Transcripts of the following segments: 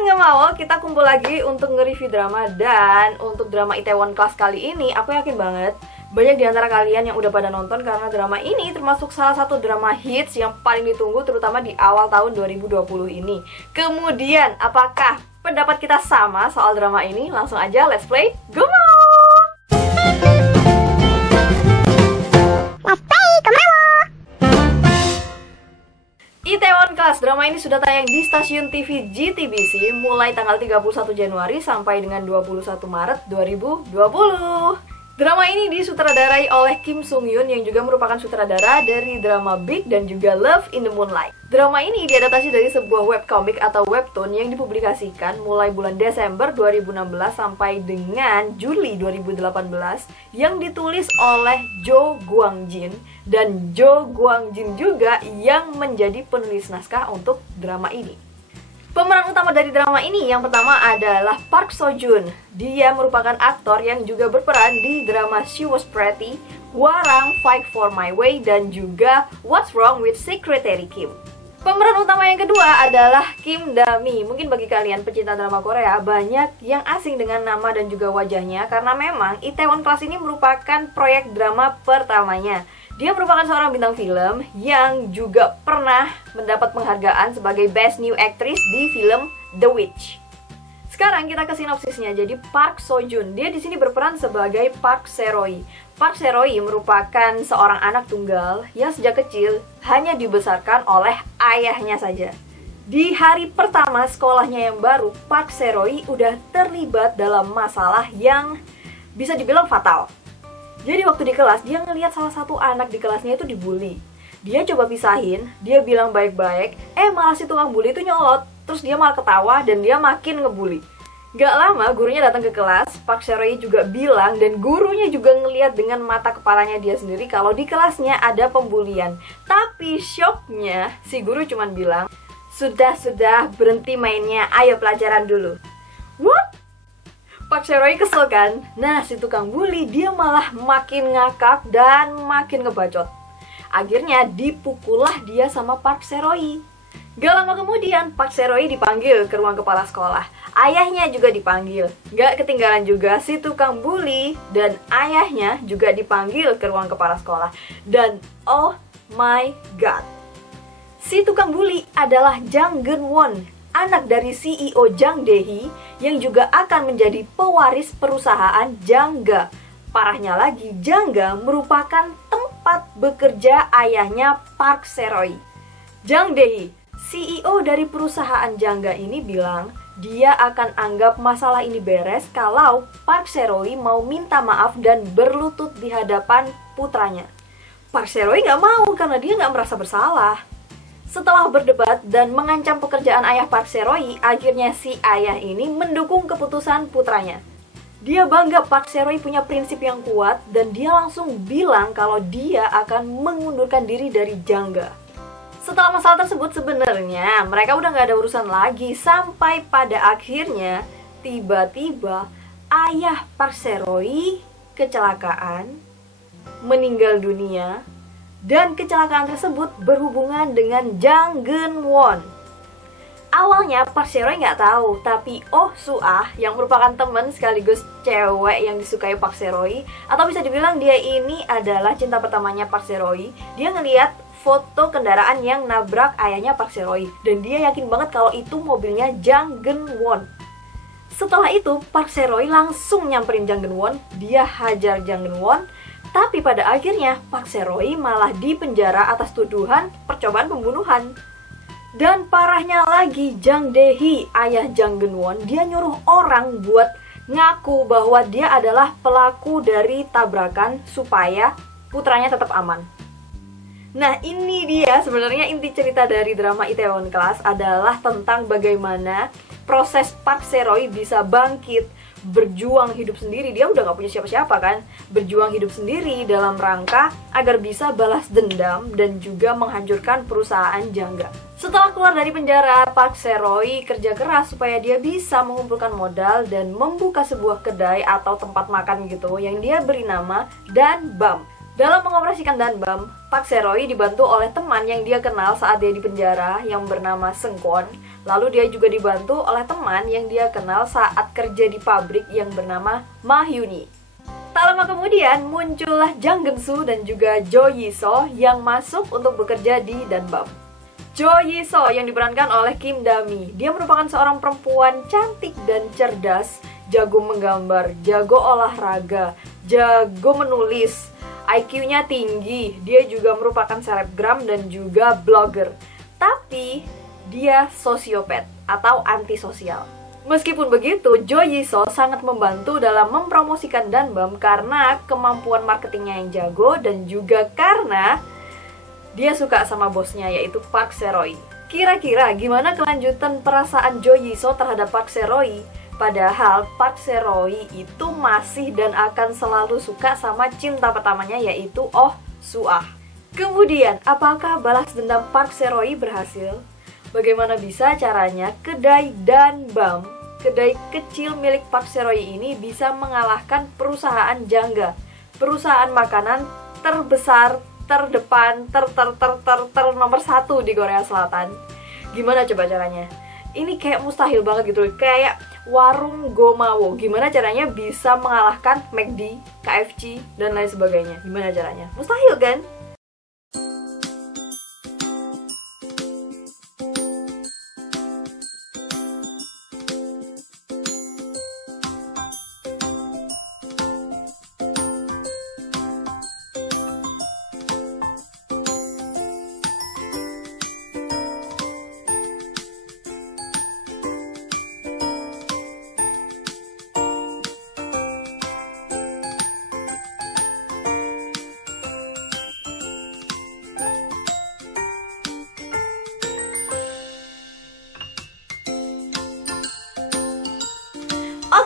nggak mau, kita kumpul lagi untuk nge-review drama. Dan untuk drama Itaewon Class kali ini, aku yakin banget banyak di antara kalian yang udah pada nonton, karena drama ini termasuk salah satu drama hits yang paling ditunggu, terutama di awal tahun 2020 ini. Kemudian, apakah pendapat kita sama soal drama ini? Langsung aja, let's play, go! Itaewon Class, drama ini sudah tayang di stasiun TV JTBC mulai tanggal 31 Januari sampai dengan 21 Maret 2020. Drama ini disutradarai oleh Kim Sung Yoon yang juga merupakan sutradara dari drama Big dan juga Love in the Moonlight. Drama ini diadaptasi dari sebuah webcomic atau webtoon yang dipublikasikan mulai bulan Desember 2016 sampai dengan Juli 2018 yang ditulis oleh Jo Gwang-jin, dan Jo Gwang-jin juga yang menjadi penulis naskah untuk drama ini. Pemeran utama dari drama ini yang pertama adalah Park Seo Joon. Dia merupakan aktor yang juga berperan di drama She Was Pretty, Hwarang, Fight for My Way, dan juga What's Wrong with Secretary Kim. Pemeran utama yang kedua adalah Kim Da-mi. Mungkin bagi kalian pecinta drama Korea banyak yang asing dengan nama dan juga wajahnya, karena memang Itaewon Class ini merupakan proyek drama pertamanya. Dia merupakan seorang bintang film yang juga pernah mendapat penghargaan sebagai Best New Actress di film The Witch. Sekarang kita ke sinopsisnya. Jadi Park Seo Joon, dia di sini berperan sebagai Park Se-roy. Park Se-roy merupakan seorang anak tunggal yang sejak kecil hanya dibesarkan oleh ayahnya saja. Di hari pertama sekolahnya yang baru, Park Se-roy udah terlibat dalam masalah yang bisa dibilang fatal. Jadi waktu di kelas, dia ngelihat salah satu anak di kelasnya itu dibully. Dia coba pisahin, dia bilang baik-baik, malah si tukang bully itu nyolot. Terus dia malah ketawa dan dia makin ngebully. Gak lama gurunya datang ke kelas, Park Se-roy juga bilang, dan gurunya juga ngelihat dengan mata kepalanya dia sendiri kalau di kelasnya ada pembulian. Tapi shocknya, si guru cuman bilang, sudah berhenti mainnya, ayo pelajaran dulu. What? Park Se-roy kesel kan? Nah, si tukang bully dia malah makin ngakak dan makin ngebacot. Akhirnya dipukullah dia sama Park Se-roy. Gak lama kemudian, Park Se-roy dipanggil ke ruang kepala sekolah. Ayahnya juga dipanggil. Gak ketinggalan juga si tukang bully dan ayahnya juga dipanggil ke ruang kepala sekolah. Dan oh my god, si tukang bully adalah Jang Geun-won, anak dari CEO Jang Dae-hee yang juga akan menjadi pewaris perusahaan Jangga. Parahnya lagi, Jangga merupakan tempat bekerja ayahnya Park Se-roy. Jang Dae-hee, CEO dari perusahaan Jangga ini bilang dia akan anggap masalah ini beres kalau Park Se-roy mau minta maaf dan berlutut di hadapan putranya. Park Se-roy nggak mau karena dia nggak merasa bersalah. Setelah berdebat dan mengancam pekerjaan ayah Park Se-roy, akhirnya si ayah ini mendukung keputusan putranya. Dia bangga Park Se-roy punya prinsip yang kuat dan dia langsung bilang kalau dia akan mengundurkan diri dari Jangga. Setelah masalah tersebut sebenarnya mereka udah gak ada urusan lagi, sampai pada akhirnya tiba-tiba ayah Park Se-roy kecelakaan, meninggal dunia. Dan kecelakaan tersebut berhubungan dengan Jang Geun-won. Awalnya Park Se-roy nggak tahu, tapi Oh Soo-ah yang merupakan teman sekaligus cewek yang disukai Park Se-roy, atau bisa dibilang dia ini adalah cinta pertamanya Park Se-roy. Dia ngeliat foto kendaraan yang nabrak ayahnya Park Se-roy dan dia yakin banget kalau itu mobilnya Jang Geun-won. Setelah itu Park Se-roy langsung nyamperin Jang Geun-won, dia hajar Jang Geun-won. Tapi pada akhirnya Park Se-roy malah dipenjara atas tuduhan percobaan pembunuhan. Dan parahnya lagi, Jang Dae-hee, ayah Jang Geun-won, dia nyuruh orang buat ngaku bahwa dia adalah pelaku dari tabrakan supaya putranya tetap aman. Nah, ini dia sebenarnya inti cerita dari drama Itaewon Class adalah tentang bagaimana proses Park Se-roy bisa bangkit, berjuang hidup sendiri. Dia udah gak punya siapa-siapa kan, berjuang hidup sendiri dalam rangka agar bisa balas dendam dan juga menghancurkan perusahaan Jangga. Setelah keluar dari penjara, Park Se-roy kerja keras supaya dia bisa mengumpulkan modal dan membuka sebuah kedai atau tempat makan gitu yang dia beri nama Dan Bam. Dalam mengoperasikan Danbam, Park Se-roy dibantu oleh teman yang dia kenal saat dia di penjara yang bernama Seung Kwon. Lalu dia juga dibantu oleh teman yang dia kenal saat kerja di pabrik yang bernama Ma Hyuni. Tak lama kemudian muncullah Jang Geun-soo dan juga Jo Yi-so yang masuk untuk bekerja di Danbam. Jo Yi-so yang diperankan oleh Kim Da-mi. Dia merupakan seorang perempuan cantik dan cerdas, jago menggambar, jago olahraga, jago menulis. IQ-nya tinggi, dia juga merupakan selebgram dan juga blogger. Tapi, dia sosiopat atau antisosial. Meskipun begitu, Jo Yi-so sangat membantu dalam mempromosikan Danbam karena kemampuan marketingnya yang jago dan juga karena dia suka sama bosnya yaitu Park Se-roy. Kira-kira gimana kelanjutan perasaan Jo Yi-so terhadap Park Se-roy? Padahal Park Se-roy itu masih dan akan selalu suka sama cinta pertamanya yaitu Oh Soo-ah. Kemudian, apakah balas dendam Park Se-roy berhasil? Bagaimana bisa caranya kedai Danbam, kedai kecil milik Park Se-roy ini bisa mengalahkan perusahaan jangga, perusahaan makanan terbesar, terdepan, nomor 1 di Korea Selatan. Gimana coba caranya? Ini kayak mustahil banget gitu, kayak warung Gomawo. Gimana caranya bisa mengalahkan McD, KFC, dan lain sebagainya? Gimana caranya? Mustahil kan?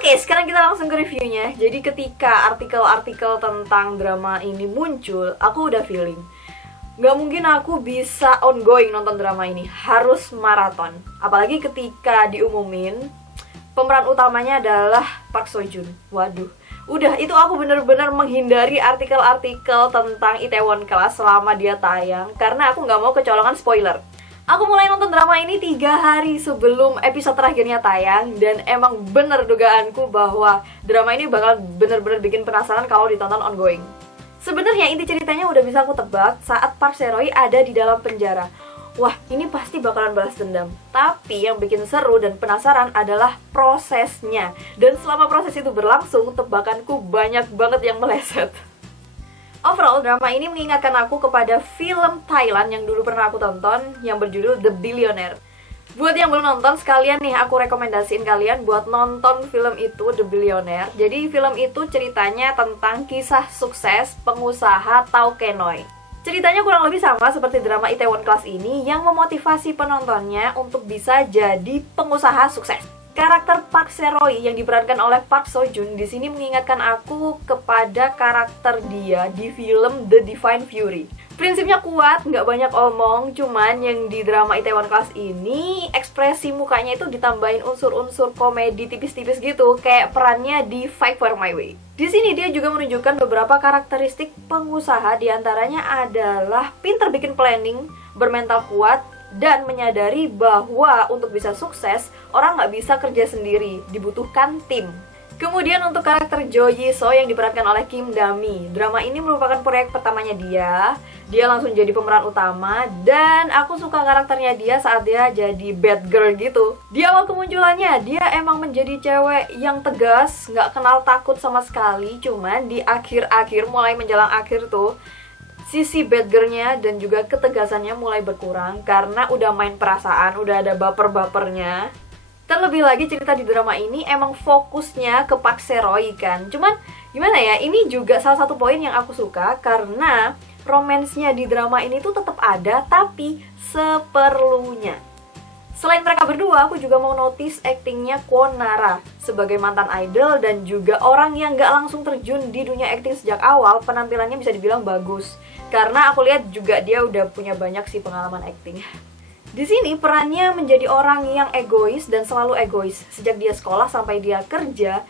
Oke, sekarang kita langsung ke reviewnya. Jadi ketika artikel-artikel tentang drama ini muncul, aku udah feeling nggak mungkin aku bisa ongoing nonton drama ini, harus maraton. Apalagi ketika diumumin pemeran utamanya adalah Park Seo Joon. Waduh, udah itu aku bener-bener menghindari artikel-artikel tentang Itaewon Class selama dia tayang karena aku nggak mau kecolongan spoiler. Aku mulai nonton drama ini 3 hari sebelum episode terakhirnya tayang. Dan emang bener dugaanku bahwa drama ini bakal bener-bener bikin penasaran kalau ditonton ongoing. Sebenarnya inti ceritanya udah bisa aku tebak saat Park Se-roy ada di dalam penjara. Wah, ini pasti bakalan balas dendam. Tapi yang bikin seru dan penasaran adalah prosesnya. Dan selama proses itu berlangsung, tebakanku banyak banget yang meleset. Overall, drama ini mengingatkan aku kepada film Thailand yang dulu pernah aku tonton yang berjudul The Billionaire. Buat yang belum nonton, sekalian nih aku rekomendasiin kalian buat nonton film itu, The Billionaire. Jadi film itu ceritanya tentang kisah sukses pengusaha Tao Kenoy. Ceritanya kurang lebih sama seperti drama Itaewon Class ini yang memotivasi penontonnya untuk bisa jadi pengusaha sukses. Karakter Park Se-roy yang diperankan oleh Park Seo Joon di sini mengingatkan aku kepada karakter dia di film The Divine Fury. Prinsipnya kuat, nggak banyak omong, cuman yang di drama Itaewon Class ini ekspresi mukanya itu ditambahin unsur-unsur komedi tipis-tipis gitu, kayak perannya di Fight for My Way. Di sini dia juga menunjukkan beberapa karakteristik pengusaha, diantaranya adalah pinter bikin planning, bermental kuat, dan menyadari bahwa untuk bisa sukses, orang nggak bisa kerja sendiri, dibutuhkan tim. Kemudian untuk karakter Jo Yi-so yang diperankan oleh Kim Da-mi. Drama ini merupakan proyek pertamanya dia. Dia langsung jadi pemeran utama, dan aku suka karakternya dia saat dia jadi bad girl gitu. Di awal kemunculannya, dia emang menjadi cewek yang tegas, nggak kenal takut sama sekali. Cuman di akhir-akhir, mulai menjelang akhir tuh, sisi bad girl-nya dan juga ketegasannya mulai berkurang karena udah main perasaan, udah ada baper-bapernya. Terlebih lagi cerita di drama ini emang fokusnya ke Park Se-roy kan. Cuman gimana ya, ini juga salah satu poin yang aku suka karena romansnya di drama ini tuh tetap ada tapi seperlunya. Selain mereka berdua, aku juga mau notice actingnya Kwon Nara sebagai mantan idol dan juga orang yang gak langsung terjun di dunia acting sejak awal. Penampilannya bisa dibilang bagus karena aku lihat juga dia udah punya banyak sih pengalaman acting. Di sini perannya menjadi orang yang egois dan selalu egois sejak dia sekolah sampai dia kerja.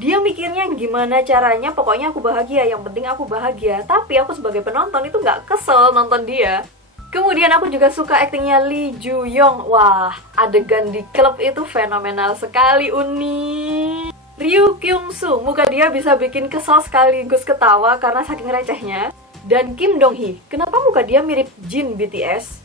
Dia mikirnya gimana caranya, pokoknya aku bahagia, yang penting aku bahagia. Tapi aku sebagai penonton itu nggak kesel nonton dia. Kemudian aku juga suka aktingnya Lee Joo Young. Wah, adegan di klub itu fenomenal sekali, Uni. Ryu Kyung Soo, muka dia bisa bikin kesel sekaligus ketawa karena saking recehnya. Dan Kim Dong Hee, kenapa muka dia mirip Jin BTS?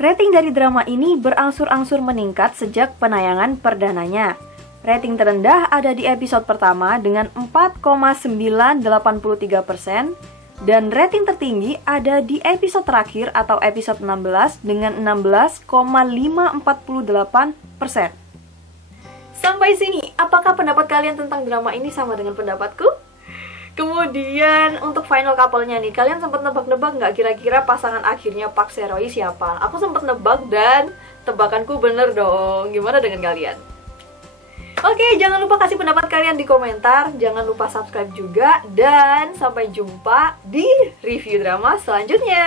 Rating dari drama ini berangsur-angsur meningkat sejak penayangan perdananya. Rating terendah ada di episode pertama dengan 4,983% dan rating tertinggi ada di episode terakhir atau episode 16 dengan 16,548%. Sampai sini, apakah pendapat kalian tentang drama ini sama dengan pendapatku? Kemudian untuk final couple-nya nih, kalian sempat nebak-nebak nggak kira-kira pasangan akhirnya Park Se-roy siapa? Aku sempat nebak dan tebakanku bener dong. Gimana dengan kalian? Oke, jangan lupa kasih pendapat kalian di komentar, jangan lupa subscribe juga, dan sampai jumpa di review drama selanjutnya.